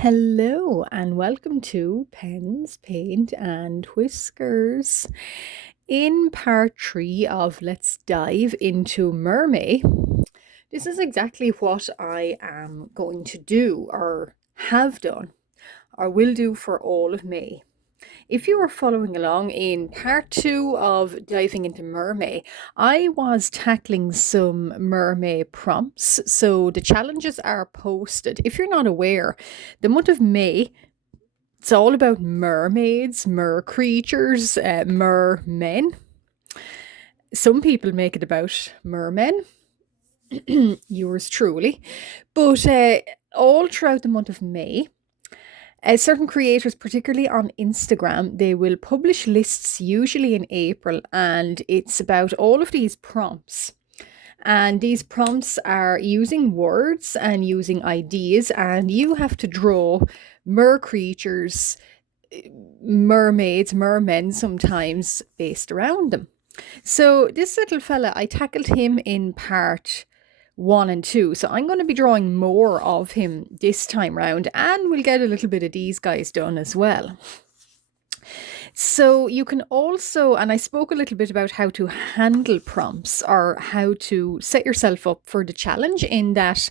Hello and welcome to Pens, Paint and Whiskers. In part 3 of Let's Dive into Mermay, this is exactly what I am going to do or have done or will do for all of May. If you were following along in part 2 of diving into Mermay, I was tackling some Mermay prompts. So the challenges are posted. If you're not aware, the month of May, it's all about mermaids, mer creatures, mermen. Some people make it about mermen, yours truly. But all throughout the month of May, certain creators, particularly on Instagram, they will publish lists usually in April, and it's about all of these prompts. And these prompts are using words and using ideas, and you have to draw mer creatures, mermaids, mermen sometimes based around them. So this little fella, I tackled him in part 1 and 2. So I'm going to be drawing more of him this time round, and we'll get a little bit of these guys done as well. So you can also, and I spoke a little bit about how to handle prompts or how to set yourself up for the challenge in that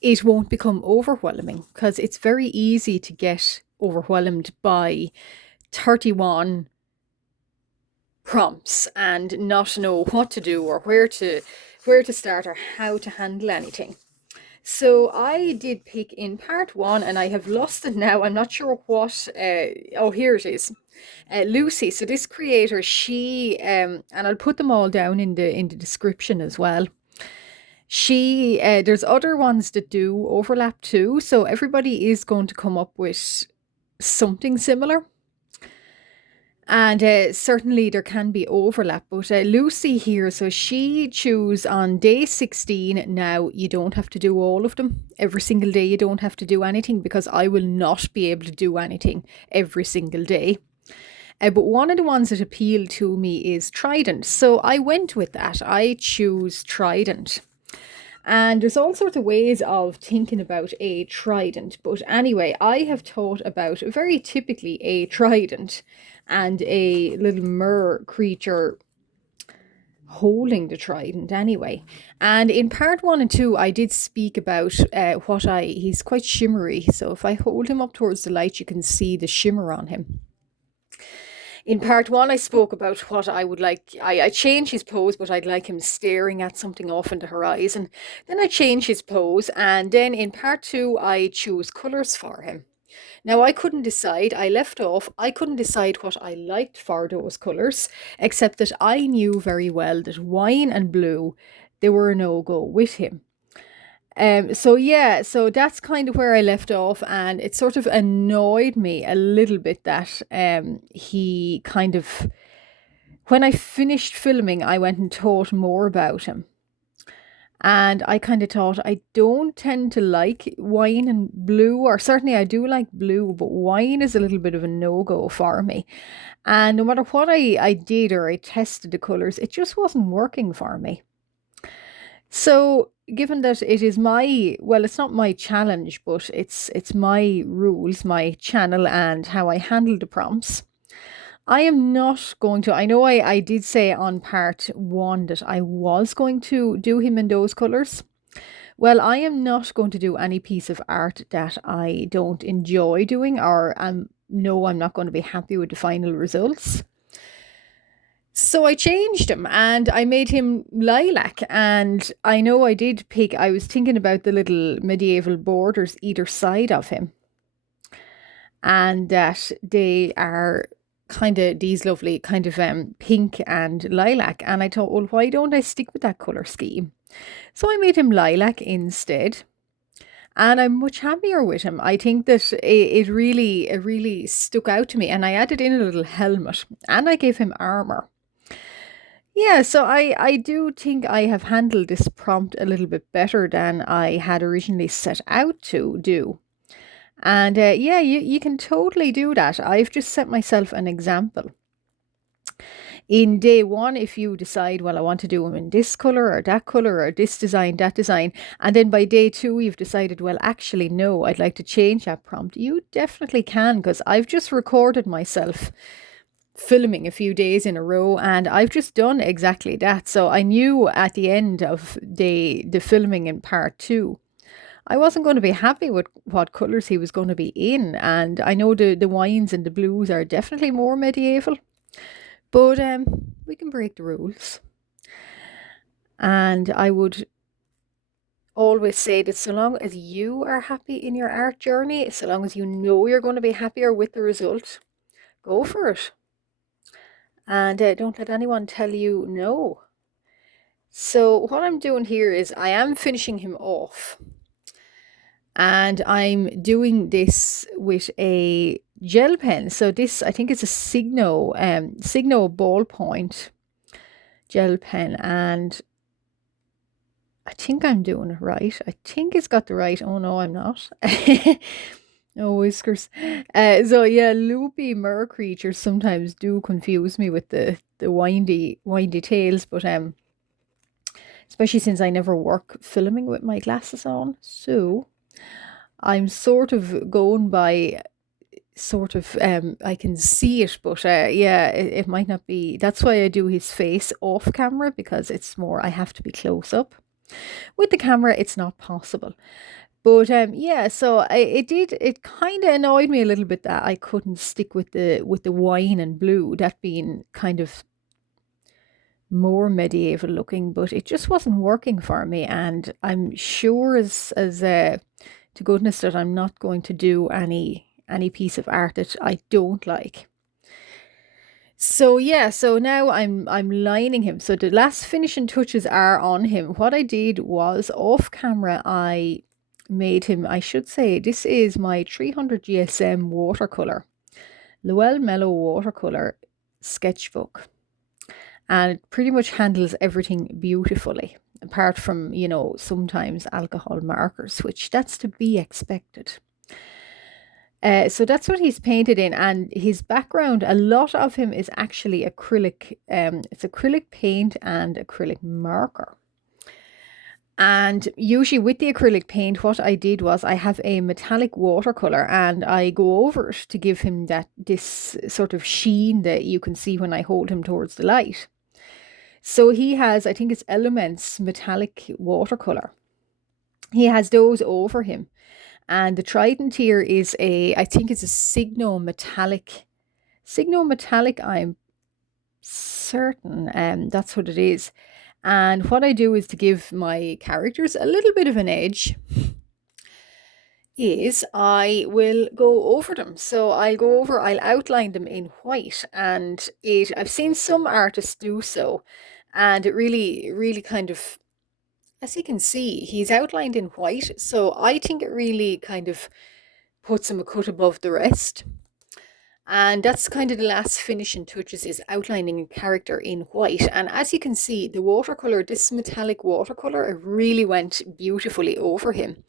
it won't become overwhelming, because it's very easy to get overwhelmed by 31 prompts and not know what to do or where to start or how to handle anything. So I did pick in part 1, and I have lost it now. I'm not sure what. Oh, here it is. Lucy. So this creator, she and I'll put them all down in the description as well. She there's other ones that do overlap too. So everybody is going to come up with something similar. And certainly there can be overlap, but Lucy here, so she chose on day 16. Now, you don't have to do all of them. Every single day you don't have to do anything, because I will not be able to do anything every single day. But one of the ones that appealed to me is Trident. So I went with that. I choose Trident. And there's all sorts of ways of thinking about a trident. But anyway, I have thought about very typically a trident and a little mer creature holding the trident anyway. And in part 1 and 2, I did speak about he's quite shimmery. So if I hold him up towards the light, you can see the shimmer on him. In part 1, I spoke about what I would like. I changed his pose, but I'd like him staring at something off in the horizon. Then I changed his pose, and then in part 2, I choose colours for him. Now, I couldn't decide. I left off. I couldn't decide what I liked for those colours, except that I knew very well that wine and blue, they were a no-go with him. So that's kind of where I left off, and it sort of annoyed me a little bit that he kind of, when I finished filming, I went and thought more about him. And I kind of thought, I don't tend to like wine and blue, or certainly I do like blue, but wine is a little bit of a no-go for me. And no matter what I did or I tested the colours, it just wasn't working for me. So, given that it is it's not my challenge, but it's my rules, my channel, and how I handle the prompts, I am not going to. I know I did say on part 1 that I was going to do him in those colours. Well, I am not going to do any piece of art that I don't enjoy doing, or I'm not going to be happy with the final results. So I changed him and I made him lilac. And I know I was thinking about the little medieval borders either side of him, and that they are kind of these lovely kind of pink and lilac. And I thought, well, why don't I stick with that colour scheme? So I made him lilac instead. And I'm much happier with him. I think that it really stuck out to me. And I added in a little helmet and I gave him armour. Yeah, so I do think I have handled this prompt a little bit better than I had originally set out to do. And you can totally do that. I've just set myself an example. In day one, if you decide, well, I want to do them in this color or this design, that design, and then by day two, you've decided, well, actually, no, I'd like to change that prompt, you definitely can, because I've just recorded myself filming a few days in a row and I've just done exactly that. So I knew at the end of the filming in part two, I wasn't going to be happy with what colours he was going to be in. And I know the wines and the blues are definitely more medieval, but we can break the rules. And I would always say that so long as you are happy in your art journey, so long as you know you're going to be happier with the result, go for it. And don't let anyone tell you no. So what I'm doing here is I am finishing him off. And I'm doing this with a gel pen. So this, I think it's a Signo ballpoint gel pen. And I think I'm doing it right. I think it's got the right. Oh no, I'm not. No whiskers. So yeah, loopy mer creatures sometimes do confuse me with the windy tails, but especially since I never work filming with my glasses on. So I'm sort of going by I can see it, but yeah, it might not be. That's why I do his face off camera, because it's more, I have to be close up. With the camera, it's not possible. But yeah, so it kind of annoyed me a little bit that I couldn't stick with the wine and blue, that being kind of more medieval looking, but it just wasn't working for me. And I'm sure as to goodness that I'm not going to do any piece of art that I don't like. So yeah, so now I'm lining him. So the last finishing touches are on him. What I did was off camera, I made him, I should say, this is my 300 GSM watercolor, Luell Mellow watercolor sketchbook. And it pretty much handles everything beautifully, apart from, sometimes alcohol markers, which that's to be expected. So that's what he's painted in, and his background, a lot of him is actually acrylic. It's acrylic paint and acrylic marker. And usually with the acrylic paint, what I did was I have a metallic watercolor and I go over it to give him this sort of sheen that you can see when I hold him towards the light. So he has, I think it's Elements metallic watercolor. He has those over him. And the Trident here is I think it's a Signo metallic. Signo metallic, I'm certain. That's what it is. And what I do is to give my characters a little bit of an edge, is I will go over them. So I'll outline them in white. And I've seen some artists do so. And it really, really kind of, as you can see, he's outlined in white. So I think it really kind of puts him a cut above the rest. And that's kind of the last finishing touches, is outlining a character in white. And as you can see, the watercolor, this metallic watercolor, it really went beautifully over him.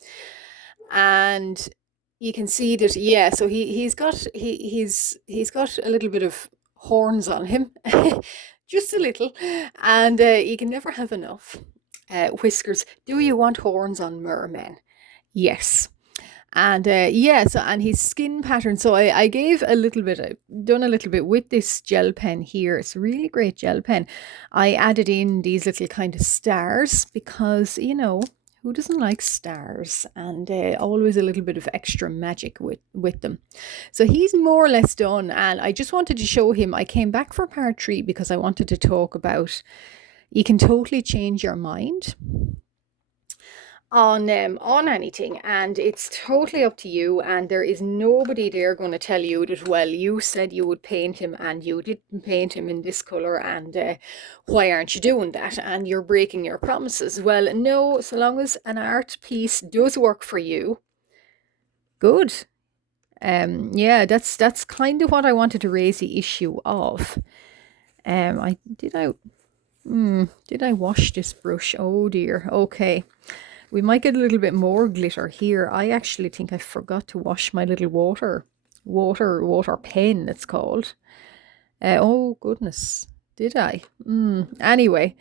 And you can see that, yeah, so he's got a little bit of horns on him, just a little, and you can never have enough. Whiskers. Do you want horns on mermen? Yes. And yeah, so, and his skin pattern. So I gave a little bit, I've done a little bit with this gel pen here. It's a really great gel pen. I added in these little kind of stars because, who doesn't like stars? And always a little bit of extra magic with them. So he's more or less done. And I just wanted to show him, I came back for part 3 because I wanted to talk about, you can totally change your mind on anything, and it's totally up to you, and there is nobody there going to tell you that, well, you said you would paint him and you didn't paint him in this color, and why aren't you doing that, and you're breaking your promises. Well, no, so long as an art piece does work for you, good. Yeah, that's kind of what I wanted to raise the issue of. Did I wash this brush? Oh dear. Okay. We might get a little bit more glitter here. I actually think I forgot to wash my little water pen, it's called. Oh goodness. Did I? Anyway,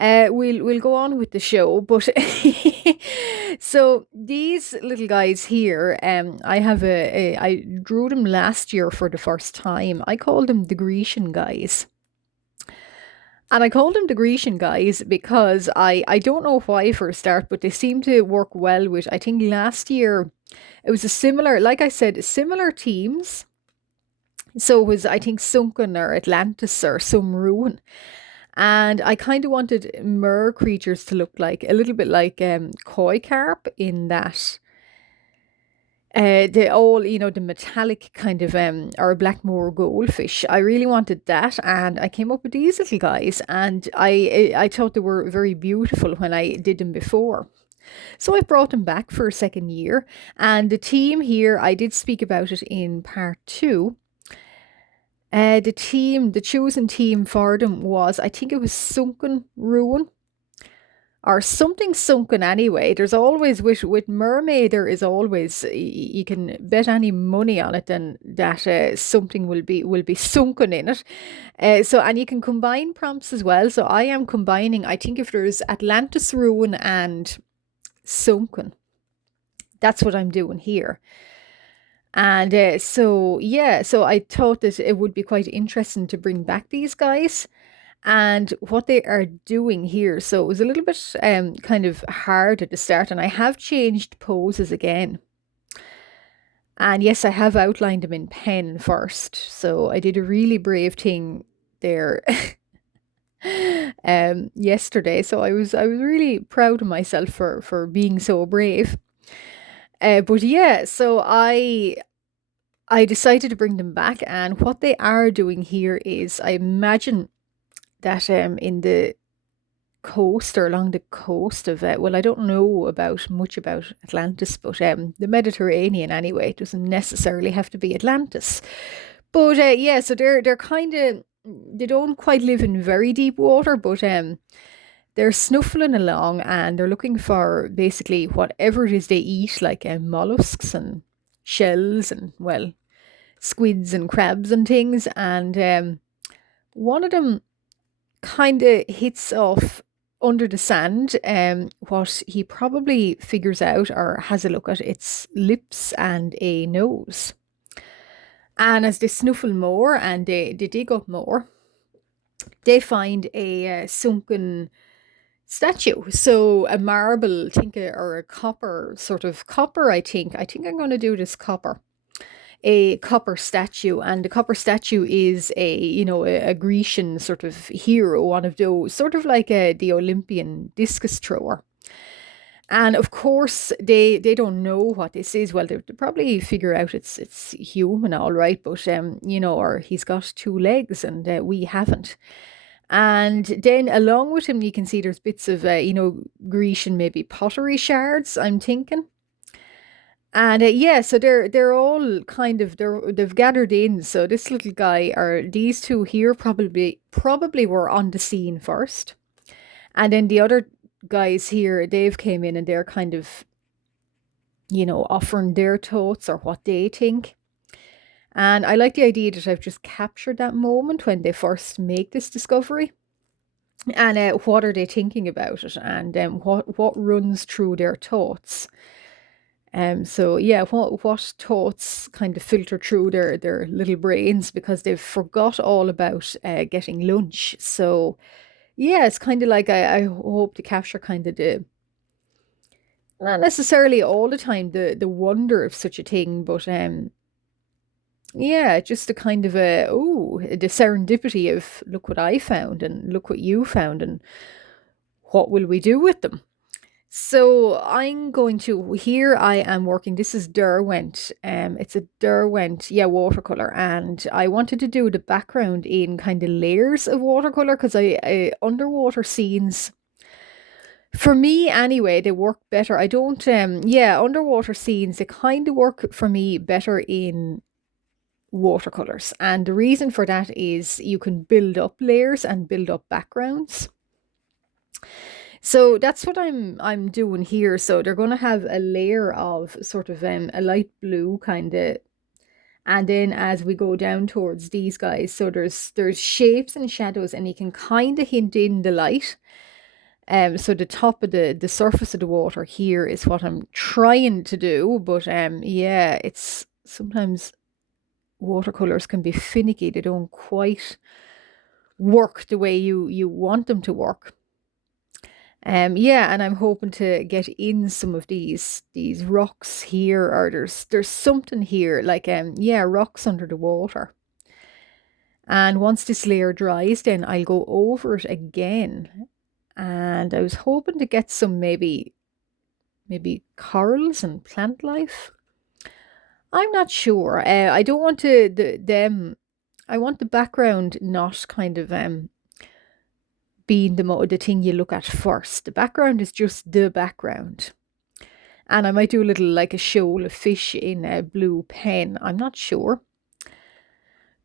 we'll go on with the show. But so these little guys here, I drew them last year for the first time. I called them the Grecian guys. And I called them the Grecian guys because I don't know why for a start, but they seem to work well with, I think last year it was a similar, like I said, similar teams. So it was, I think, Sunken or Atlantis or some ruin. And I kind of wanted mer creatures to look like a little bit like koi carp in that the all, the metallic kind of or blackmore goldfish. I really wanted that, and I came up with these little guys, and I thought they were very beautiful when I did them before. So I brought them back for a second year, and the team here, I did speak about it in part two. The chosen team for them was, I think it was Sunken Ruin or something sunken anyway. There's always with Mermay, there is always you can bet any money on it then that something will be sunken in it. So and you can combine prompts as well. So I am combining. I think if there's Atlantis Ruin and Sunken, that's what I'm doing here. And so, yeah, so I thought that it would be quite interesting to bring back these guys and what they are doing here. So it was a little bit kind of hard at the start, and I have changed poses again. And yes, I have outlined them in pen first. So I did a really brave thing there yesterday. So I was really proud of myself for being so brave. But yeah, so I decided to bring them back, and what they are doing here is, I imagine that in the coast or along the coast of well, I don't know about much about Atlantis, but the Mediterranean anyway. It doesn't necessarily have to be Atlantis, but yeah, so they're kind of, they don't quite live in very deep water, but they're snuffling along and they're looking for basically whatever it is they eat, like mollusks and shells and, well, squids and crabs and things. And one of them kind of hits off under the sand what he probably figures out or has a look at, its lips and a nose. And as they snuffle more and they dig up more, they find a sunken statue. So a marble, think, or a copper, sort of copper, I think. I think I'm going to do this copper. A copper statue, and the copper statue is a Grecian sort of hero, one of those, sort of like the Olympian discus thrower. And of course, they don't know what this is. Well, they probably figure out it's human, all right, but or he's got two legs and we haven't. And then along with him, you can see there's bits of Grecian, maybe pottery shards, I'm thinking. And yeah, so they're all kind of, they've gathered in. So this little guy, or these two here, probably were on the scene first, and then the other guys here, they've came in and they're kind of offering their thoughts or what they think. And I like the idea that I've just captured that moment when they first make this discovery, and what are they thinking about it, and what runs through their thoughts. So yeah, what thoughts kind of filter through their little brains because they've forgot all about getting lunch. So yeah, it's kind of like I hope to capture kind of the, not necessarily all the time the wonder of such a thing, but yeah, just the kind of the serendipity of, look what I found and look what you found and what will we do with them. So I'm going to, here I am working, this is Derwent, it's a Derwent, yeah, watercolor, and I wanted to do the background in kind of layers of watercolor because I underwater scenes, for me anyway, they work better. I don't, yeah, underwater scenes, they kind of work for me better in watercolors, and the reason for that is you can build up layers and build up backgrounds. So that's what I'm doing here. So they're going to have a layer of sort of a light blue kind of, And then as we go down towards these guys, so there's shapes and shadows, and you can kind of hint in the light. So the top of the surface of the water here is what I'm trying to do, but yeah, it's sometimes watercolors can be finicky. They don't quite work the way you want them to work. Yeah, and I'm hoping to get in some of these rocks here, or there's something here like yeah, rocks under the water. And once this layer dries, then I'll go over it again. And I was hoping to get some maybe corals and plant life. I'm not sure. I don't want to them. I want the background not kind of being the thing you look at first. The background is just the background. And I might do a little like a shoal of fish in a blue pen. I'm not sure.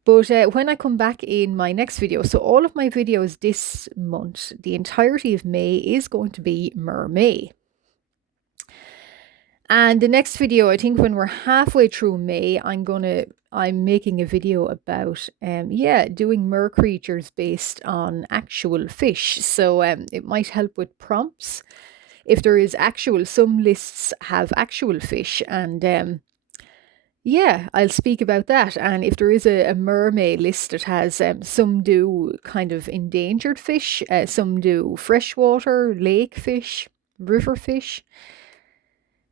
But when I come back in my next video, so all of my videos this month, the entirety of May is going to be Mermay. And the next video, I think when we're halfway through May, I'm making a video about yeah, doing mer creatures based on actual fish. So it might help with prompts. If there is some lists have actual fish, and yeah, I'll speak about that. And if there is a Mermay list that has some do kind of endangered fish, some do freshwater, lake fish, river fish.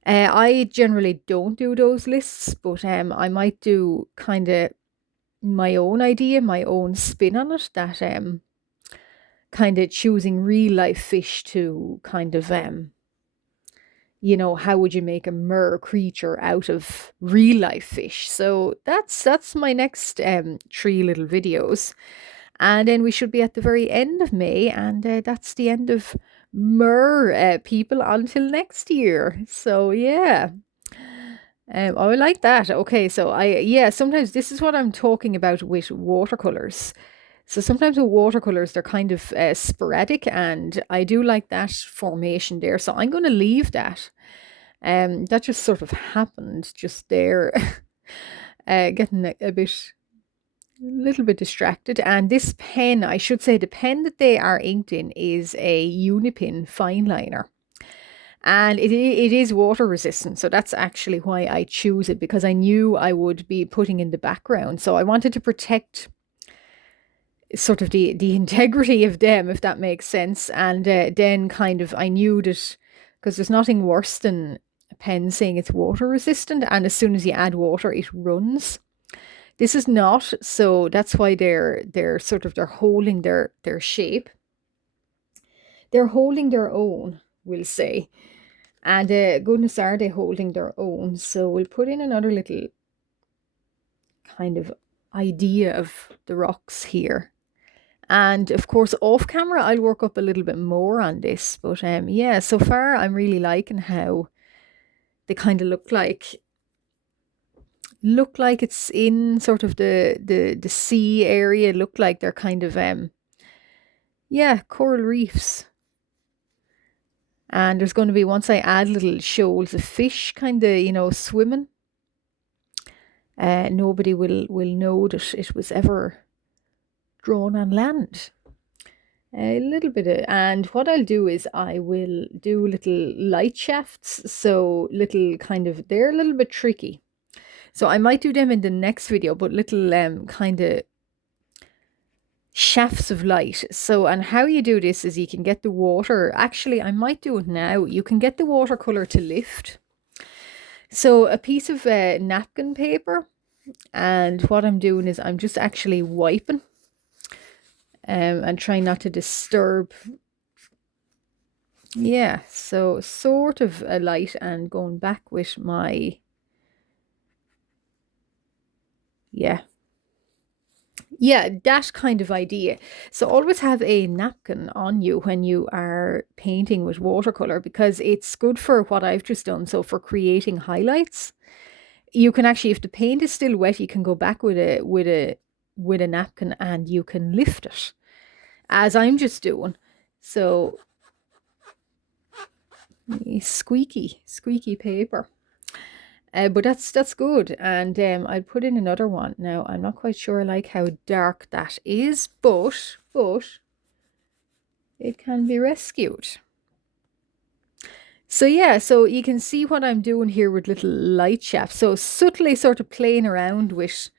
I generally don't do those lists, but I might do kind of my own idea, my own spin on it, that kind of choosing real life fish to kind of you know, how would you make a mer creature out of real life fish? So that's my next 3 little videos. And then we should be at the very end of May, and that's the end of mer people until next year. So yeah. I like that. Okay, so yeah, sometimes this is what I'm talking about with watercolors. So sometimes with watercolors, they're kind of sporadic, and I do like that formation there. So I'm going to leave that. That just sort of happened just there. Getting a little bit distracted. And this pen, I should say, the pen that they are inked in is a Unipin fine liner. And it is water resistant. So that's actually why I choose it, because I knew I would be putting in the background. So I wanted to protect sort of the integrity of them, if that makes sense. And then kind of I knew that, because there's nothing worse than a pen saying it's water resistant, and as soon as you add water, it runs. This is not, so that's why they're sort of, they're holding their shape. They're holding their own, we'll say. And goodness, are they holding their own? So we'll put in another little kind of idea of the rocks here. And of course, off camera, I'll work up a little bit more on this. But yeah, so far I'm really liking how they kind of look like it's in sort of the sea area. Look like they're kind of yeah, coral reefs. And there's going to be, once I add little shoals of fish kind of, you know, swimming, nobody will know that it was ever drawn on land. A little bit of, and what I'll do is I will do little light shafts, so little kind of, they're a little bit tricky. So I might do them in the next video, but little kind of shafts of light. So, and how you do this is you can get the water, actually I might do it now, you can get the watercolor to lift. So a piece of napkin paper, and what I'm doing is I'm just actually wiping and trying not to disturb. Yeah, so sort of a light, and going back with my, yeah, that kind of idea. So always have a napkin on you when you are painting with watercolor, because it's good for what I've just done. So for creating highlights, you can actually, if the paint is still wet, you can go back with a napkin and you can lift it, as I'm just doing. So squeaky paper. But that's good. And I'll put in another one. Now, I'm not quite sure I like how dark that is, but it can be rescued. So yeah, so you can see what I'm doing here with little light shafts. So subtly sort of playing around with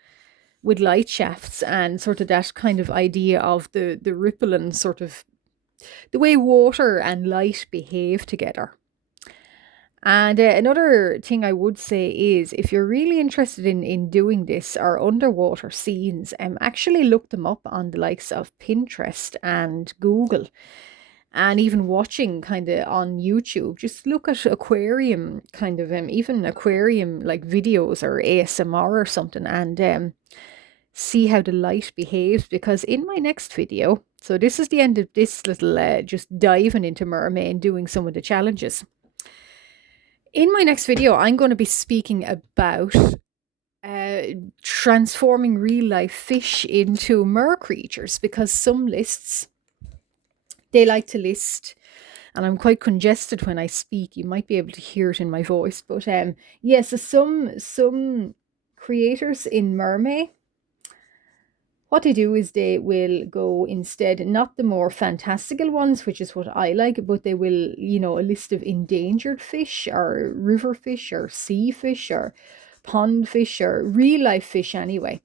light shafts and sort of that kind of idea of the ripple and sort of the way water and light behave together. And another thing I would say is if you're really interested in doing this or underwater scenes, actually look them up on the likes of Pinterest and Google, and even watching kind of on YouTube. Just look at aquarium kind of even aquarium like videos or ASMR or something, and see how the light behaves. Because in my next video, so this is the end of this little just diving into Mermay and doing some of the challenges. In my next video, I'm going to be speaking about transforming real life fish into mer creatures, because some lists, they like to list, and I'm quite congested when I speak. You might be able to hear it in my voice, but yeah, so some creators in Mermay, what they do is they will go instead, not the more fantastical ones, which is what I like, but they will, you know, a list of endangered fish or river fish or sea fish or pond fish or real life fish anyway.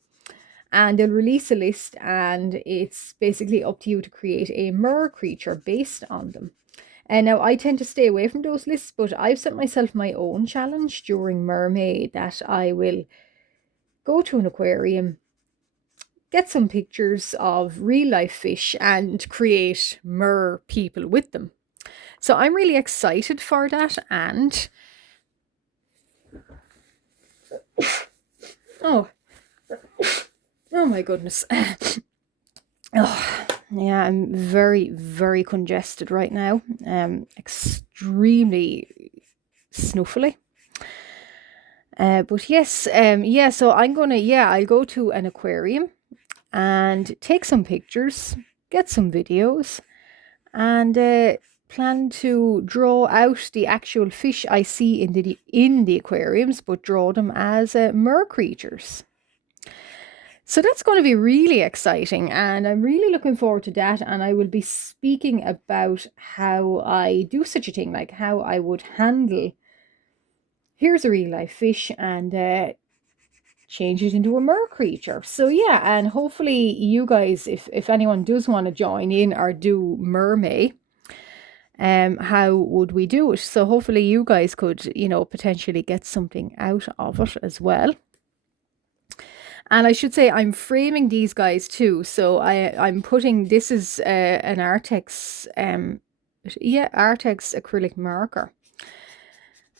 And they'll release a list, and it's basically up to you to create a mer creature based on them. And now I tend to stay away from those lists, but I've set myself my own challenge during Mermay that I will go to an aquarium, get some pictures of real life fish, and create mer people with them. So I'm really excited for that. And oh my goodness. Oh, yeah, I'm very, very congested right now. Extremely snuffly. But yes, yeah, so I'm gonna, yeah, I'll go to an aquarium and take some pictures, get some videos, and plan to draw out the actual fish I see in the aquariums, but draw them as mer creatures. So that's going to be really exciting, and I'm really looking forward to that. And I will be speaking about how I do such a thing, like how I would handle, here's a real life fish, and change it into a mer creature. So yeah, and hopefully you guys, if anyone does want to join in or do Mermay, how would we do it? So hopefully you guys could, you know, potentially get something out of it as well. And I should say I'm framing these guys too. So I'm putting, this is an Artex, Artex acrylic marker.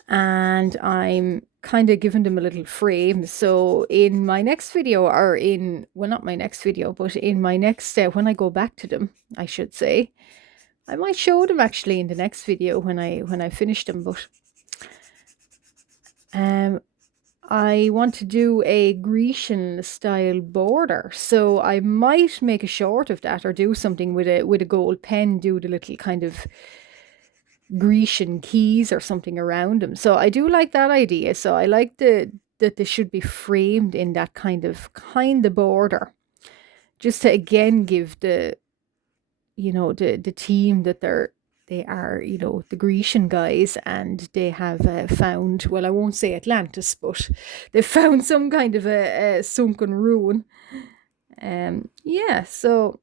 And I'm kind of giving them a little frame. So in my next video, or in, well, not my next video, but in my next, when I go back to them, I should say, I might show them actually in the next video when I finish them. But I want to do a Grecian style border, so I might make a short of that, or do something with a gold pen, do the little kind of Grecian keys or something around them. So I do like that idea. So I like that they should be framed in that kind of border, just to again give the, you know, the team that they are, you know, the Grecian guys, and they have found, well, I won't say Atlantis, but they found some kind of a sunken ruin. Yeah, so,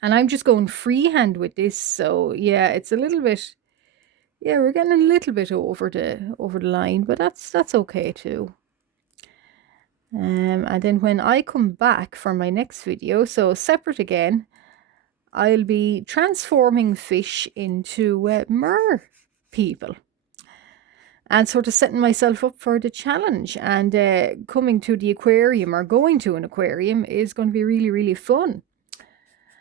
and I'm just going freehand with this, so yeah, it's a little bit, yeah, we're getting a little bit over the line, but that's okay too. And then when I come back for my next video, so separate again, I'll be transforming fish into mer people, and sort of setting myself up for the challenge. And coming to the aquarium, or going to an aquarium, is going to be really, really fun.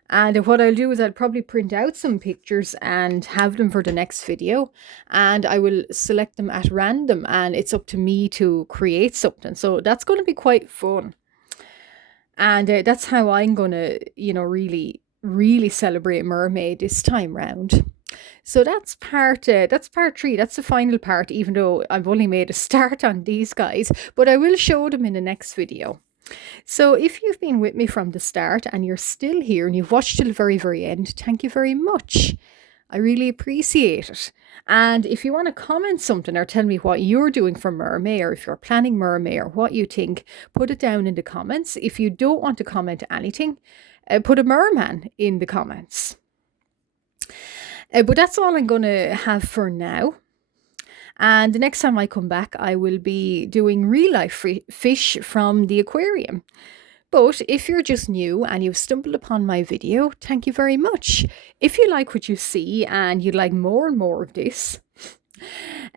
And what I'll do is I'll probably print out some pictures and have them for the next video, and I will select them at random, and it's up to me to create something. So that's going to be quite fun. And that's how I'm going to, you know, really celebrate Mermay this time round. So that's part three. That's the final part, even though I've only made a start on these guys, but I will show them in the next video. So if you've been with me from the start and you're still here and you've watched till the very, very end, thank you very much. I really appreciate it. And if you want to comment something or tell me what you're doing for Mermay, or if you're planning Mermay, or what you think, put it down in the comments. If you don't want to comment anything, put a merman in the comments. But that's all I'm going to have for now. And the next time I come back, I will be doing real life fish from the aquarium. But if you're just new and you've stumbled upon my video, thank you very much. If you like what you see and you'd like more and more of this,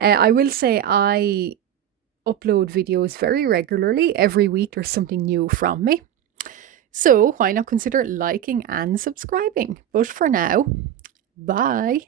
I will say I upload videos very regularly. Every week there's something new from me. So why not consider liking and subscribing? But for now, bye.